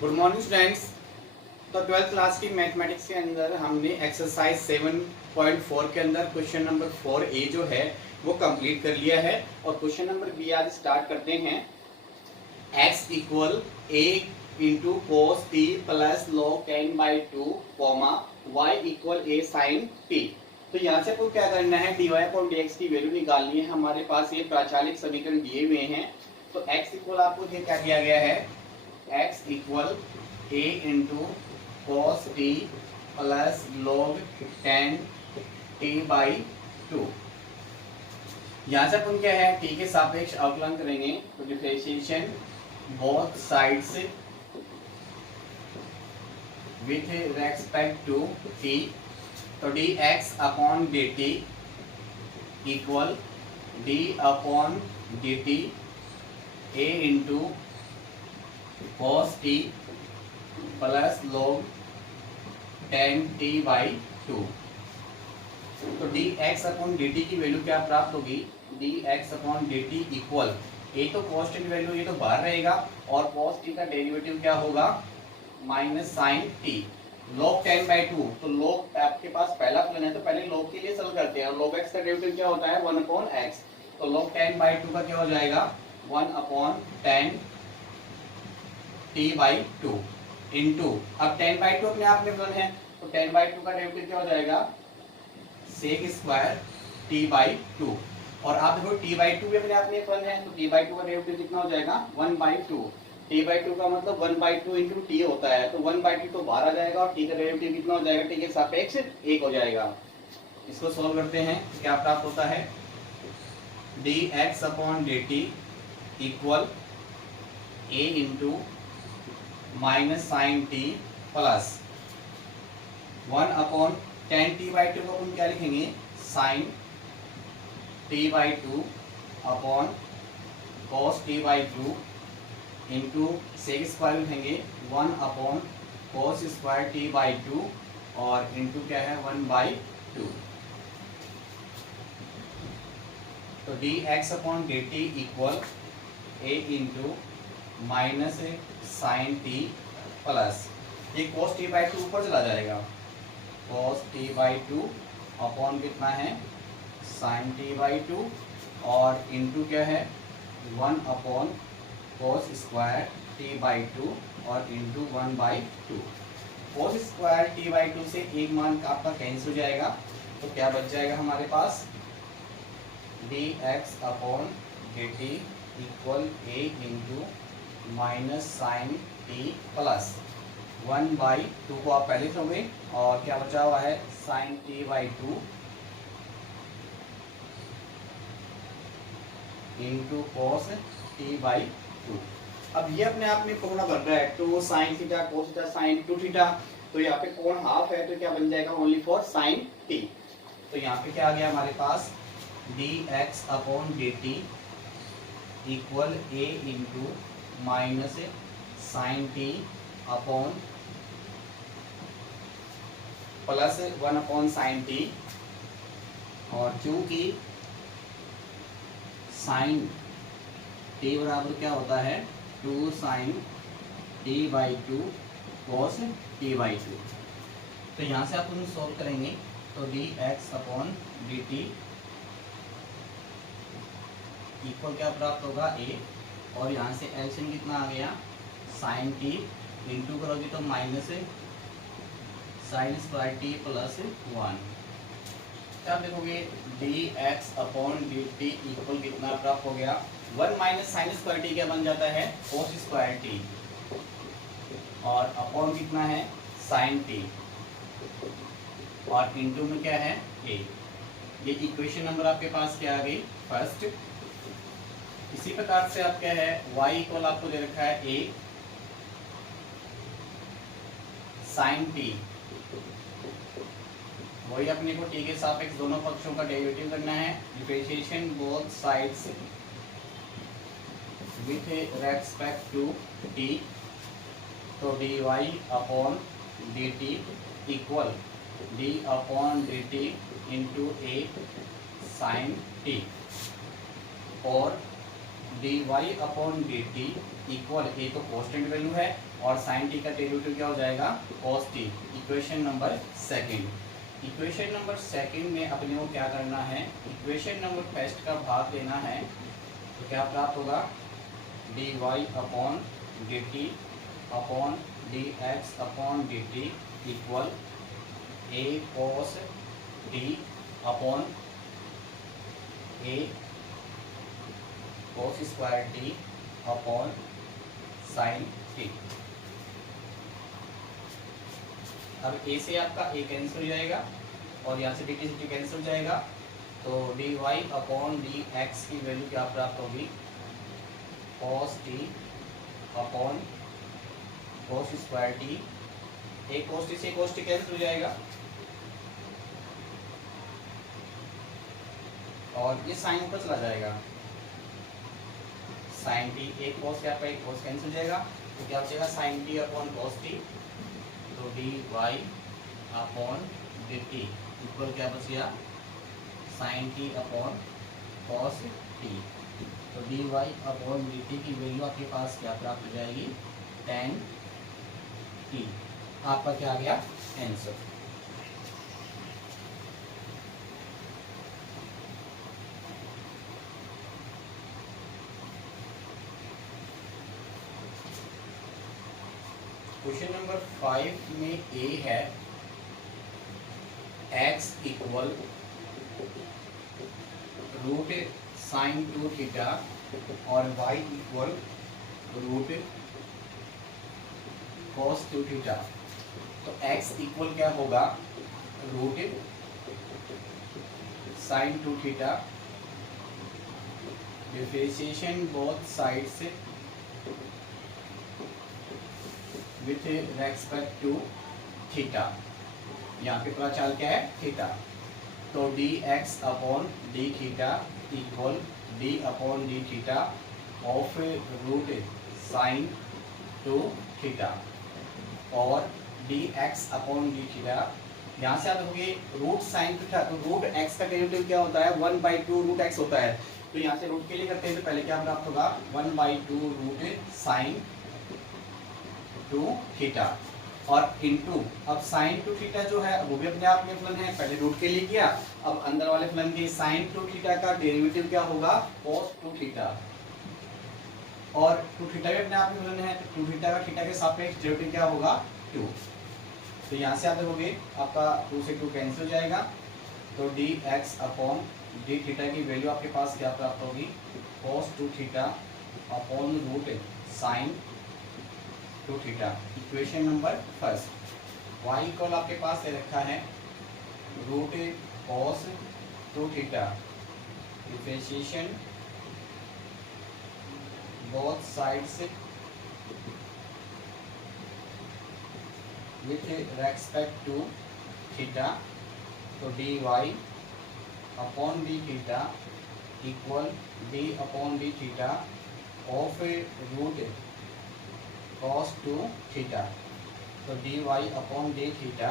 Good morning students. तो 12th class की mathematics के अंदर हमने एक्सरसाइज 7.4 के अंदर क्वेश्चन नंबर 4A जो है वो कंप्लीट कर लिया है और क्वेश्चन नंबर B आज स्टार्ट करते हैं। x equal a into cos T plus log 10/2 comma y equal a sine t। तो यहाँ से आपको क्या करना है, dy अपॉन dx की वैल्यू निकालनी है। हमारे पास ये प्राचालिक समीकरण दिए हुए हैं। तो x इक्वल आपको ये क्या दिया गया है, x equal a into cos T plus log 10t/2। यहाँ से अपन क्या है, t के सापेक्ष अवकलन करेंगे तो differentiation both sides with respect to t। तो dx upon dt equal d upon dt a into cos T plus log 10t/2। तो dx अपॉन dt की वैल्यू क्या प्राप्त होगी, dx अपॉन dt इक्वल ये तो कांस्टेंट वैल्यू, ये तो बाहर रहेगा और cos t का डेरिवेटिव क्या होगा, माइनस साइन t log 10/2। तो log आपके पास पहला फलन है तो पहले log के लिए सॉल्व करते हैं और log x का डेरिवेटिव क्या होता है, 1/x। तो log 10/2 का क्या हो जाएगा, 1/10 t/2 इंटू, अब 10/2 अपने आप में फलन है तो 10/2 का डेरिवेटिव क्या हो जाएगा, सेक स्क्वायर t/2। और आप देखो t/2 भी अपने आप में फलन है तो t/2 का डेरिवेटिव कितना हो जाएगा, 1/2। t/2 का मतलब 1/2 इंटू टी होता है तो 1/2 तो बाहर आ जाएगा और t का डेरिवेटिव कितना हो जाएगा, t के सापेक्ष 1 हो जाएगा। इसको सॉल्व करते हैं, क्या प्राप्त होता है, dx upon dt equal a into minus sine T plus 1/10t/2 को अपन क्या लिखेंगे, sine t/2 upon cos t/2 into sec square लिखेंगे 1/cos स्क्वायर t/2 और इंटू क्या है 1/2। तो dx upon dt equal a into minus sine T plus ये cos t/2 ऊपर चला जाएगा, cos t/2 अपॉन कितना है, साइन t/2 और इंटू क्या है 1/cos स्क्वायर t/2 और इंटू 1/2। cos स्क्वायर t/2 से एक मान आपका कैंसिल हो जाएगा तो क्या बच जाएगा हमारे पास, dx upon dt equal a into minus sine T plus 1/2 को आप पहले लिखोगे और क्या बचा हुआ है, sign t/2 into cos t/2। अब ये अपने आप में कोण बन रहा है, two sine theta cos theta sine 2 theta. तो यहाँ पे कोण हाफ है तो क्या बन जाएगा, ओनली फॉर साइन t। तो यहाँ पे क्या आ गया हमारे पास, dx upon dt equal a into minus sine T upon plus 1/साइन टी। और चूंकि साइन टी बराबर क्या होता है, 2 साइन t/2 कॉस t/2। तो यहाँ से आप सॉल्व करेंगे तो dx अपॉन dt इक्वल क्या प्राप्त होगा, a और यहाँ से एलसीएम कितना आ गया, साइन टी इंटू करोगे तो minus sine square T plus 1। तब देखोगे dx अपॉन dt इक्वल कितना प्राप्त हो गया, 1 माइनस साइन स्क्वायर टी क्या बन जाता है, कोस स्क्वायर टी और अपॉन कितना है, साइन टी और इंटू में क्या है a। ये इक्वेशन नंबर आपके पास क्या आ गई, फर्स्ट। इसी प्रकार से आप क्या है, y इक्वल आपको दे रखा है a साइन टी, वही अपने को t के सापेक्ष दोनों पक्षों का डेरिवेटिव करना है, differentiation both sides with respect to t। तो dy upon dt equal d upon dt into a sine t और dy upon dt equal, A तो कांस्टेंट वैल्यू है और साइन टी का डेरिवेटिव क्या हो जाएगा cos T. Equation number second. Equation number second में अपने को क्या करना है, इक्वेशन नंबर फर्स्ट का भाग लेना है। तो क्या प्राप्त होगा, D Y upon D T upon D X upon D T equal A cos T upon A cos square T upon sine T. अब ए से आपका ए कैंसिल हो जाएगा और यहाँ से डी टी से टी कैंसिल हो जाएगा, तो D Y upon D X की वैल्यू क्या प्राप्त होगी, cos T upon cos square T. A cos T से कॉस टी कैंसिल हो जाएगा और ये साइन ऊपर चला जाएगा, साइन टी। एक कॉस क्या एक कॉस कैंसिल हो जाएगा, तो क्या बचेगा sine T upon cos T. तो D Y upon D T equal क्या बच गया, sine T upon cos T. तो D Y upon D T की वैल्यू आपके पास क्या प्राप्त हो जाएगी, tan टी। आपका क्या आ गया आंसर। क्वेश्चन नंबर 5 में ए है x equal root sine 2 theta और y equal root cos 2 theta. तो x इक्वल क्या होगा, root sine 2 theta, differentiation both sides with respect to theta. यहाँ पे पता चल क्या है थीटा। तो D X upon D theta equal D upon D theta of root sine 2 theta और D X upon D theta. यहाँ से आप देखोगे रूट साइन थीटा, तो रूट एक्स का डेरिवेटिव क्या होता है, 1/2 रूट एक्स होता है। तो यहाँ से रूट के लिए करते हैं तो पहले क्या प्राप्त होगा, 1/2 रूट साइन 2 थीटा और इनटू अब साइन 2 थीटा जो है वो भी अपने आप में फलन है, पहले रूट के लिए किया, अब अंदर वाले फलन के साइन 2 थीटा का डेरिवेटिव क्या होगा, cos 2 थीटा और 2 थीटा भी अपने आप में फलन है, तो 2 थीटा का थीटा के सापेक्ष डेरिवेटिव क्या होगा 2। तो यहाँ से आप देखोगे आपका 2 से 2 कैंसिल हो जाएगा, तो D X upon D theta की वैल्यू आपके पास क्या प्राप्त होगी, cos 2 theta upon root sine 2 theta. Equation number first, y equal आपके पास दे रखा है root cos 2 theta, differentiation both sides with respect to theta. तो D Y upon D theta equal D upon D theta of root cos 2 theta. तो D Y upon D theta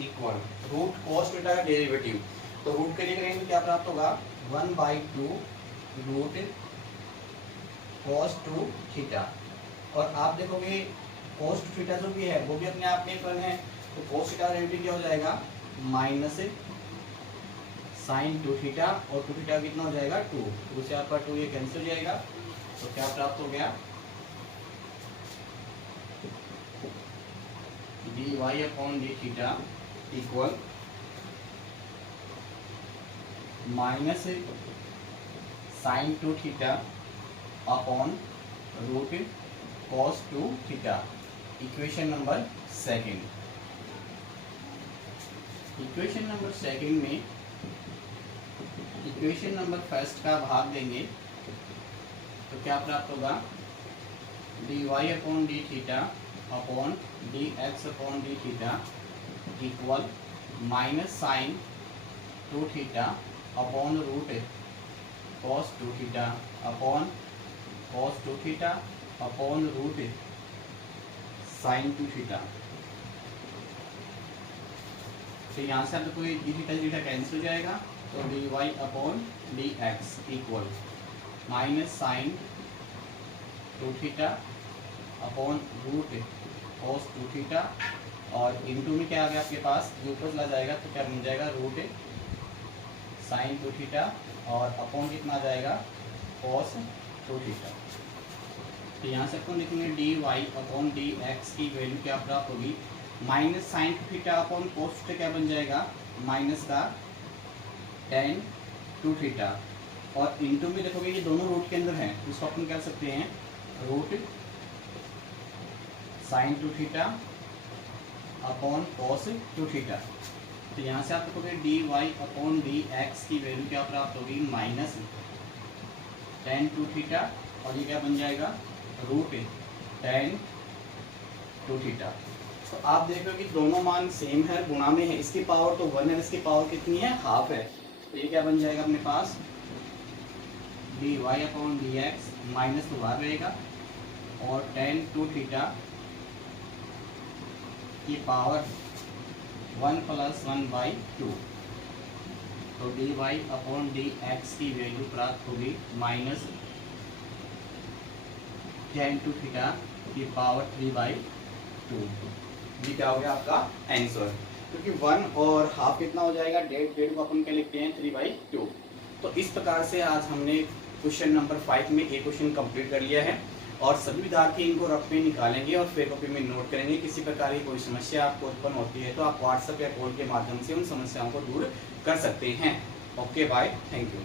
equal root cos theta का derivative, तो root के लिए करेंगे तो क्या प्राप्त होगा, 1/2 रूट cos 2 थीटा। और आप देखोगे cos 2 थीटा जो भी है वो भी अपने आप में फलन है, तो cos थीटा का डेरिवेटिव क्या हो जाएगा, माइनस साइन 2 थीटा और 2 थीटा कितना हो जाएगा 2, उससे आपका 2 ये कैंसिल हो जाएगा। तो क्या प्राप्त हो गया, D Y upon D theta equal minus sine 2 theta upon root cos 2 theta. Equation number second. Equation number second में इक्वेशन नंबर फर्स्ट का भाग देंगे तो क्या प्राप्त होगा, D Y upon D theta upon D X upon D theta equal minus sine 2 theta upon root cos 2 theta upon cos 2 theta upon root sine 2 theta. तो यहाँ से आपको डी थीटा थीटा कैंसिल हो जाएगा, तो D Y upon D X equal minus sine 2 theta upon root cos 2 theta, और into में क्या आ गया आपके पास, जो ऊपर चला जाएगा तो क्या बन जाएगा रूट sin 2 थीटा, और अपॉन कितना आ जाएगा cos 2 थीटा। तो यहाँ से अपन लिखेंगे D Y upon D X की वैल्यू क्या प्राप्त होगी, minus sine 2 theta upon cos theta क्या बन जाएगा, माइनस का tan 2 थीटा, और इनटू में देखोगे ये दोनों रूट के अंदर हैं, इसको अपन कह सकते हैं root sin 2 theta upon cos 2 theta. तो यहाँ से आप देखोगे D Y upon D X की वैल्यू क्या प्राप्त होगी, माइनस tan 2 थीटा, और ये क्या बन जाएगा रूट tan 2 थीटा। तो आप देख रहे हो कि दोनों मान सेम है, गुणा में है, इसकी पावर तो 1 है, इसकी पावर कितनी है, हाफ है। तो ये क्या बन जाएगा अपने पास d Y upon D x, minus तो बाहर रहेगा, और tan 2 थीटा की पावर 1 + 1/2। तो D Y upon D X की वैल्यू प्राप्त होगी माइनस tan 2 थीटा की पावर 3/2। ये क्या हो गया आपका आंसर, क्योंकि 1 और हाफ कितना हो जाएगा, डेढ़ को अपन क्या लिखते हैं 3/2। तो इस प्रकार से आज हमने क्वेश्चन नंबर 5 में एक क्वेश्चन कंप्लीट कर लिया है, और सभी विद्यार्थी इनको रफ में निकालेंगे और फिर कॉपी में नोट करेंगे। किसी प्रकार की कोई समस्या आपको उत्पन्न होती है तो आप व्हाट्सएप या कॉल के माध्यम से उन समस्याओं को दूर कर सकते हैं। Okay bye, thank you.